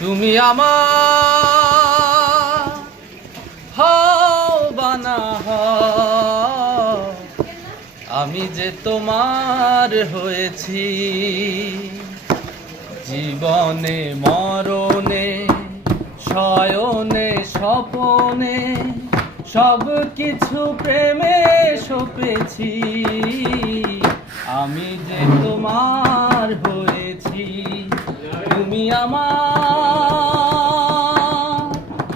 তুমি আমার হও বা না হও, আমি যে তোমার হয়েছি। জীবনে মরণে শয়নে স্বপনে সব কিছু প্রেমে সপেছি। আমি যে তোমার হয়েছি। তুমি আমার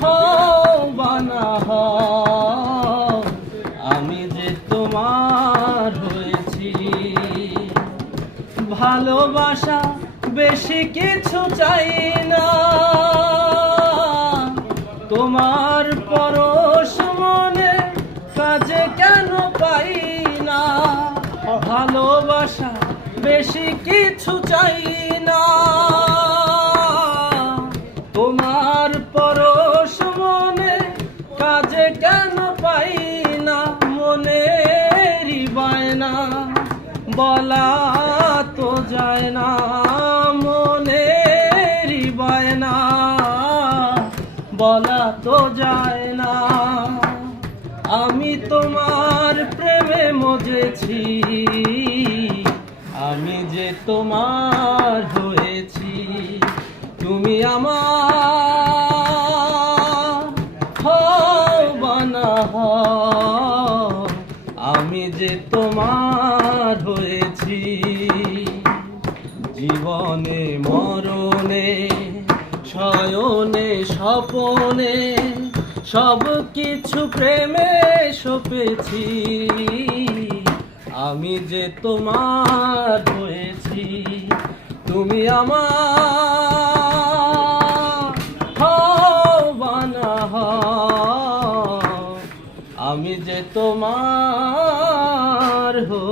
হও বা না হও, আমি যে তোমার হয়েছি। ভালোবাসা বেশি কিছু চাই না, তোমার পরশ মনে কাজে কেন পাই না। ভালোবাসা বেশি কিছু চাই না, তোমার পরশ মনে কাজে কেন পাই না। মনেরই বায়না বলা তো যায় না, মনেরই বায়না বলা তো যায় না। আমি তোমার প্রেমে মজেছি, আমি যে তোমার হয়েছি। তুমি আমার হও বা না হও, আমি যে তোমার হয়েছি। জীবনে মরণে শয়নে স্বপনে সব কিছু প্রেমে সপেছি। আমি যে তোমার হয়েছি। তুমি আমার হও বা না হও, আমি যে তোমার হয়েছি।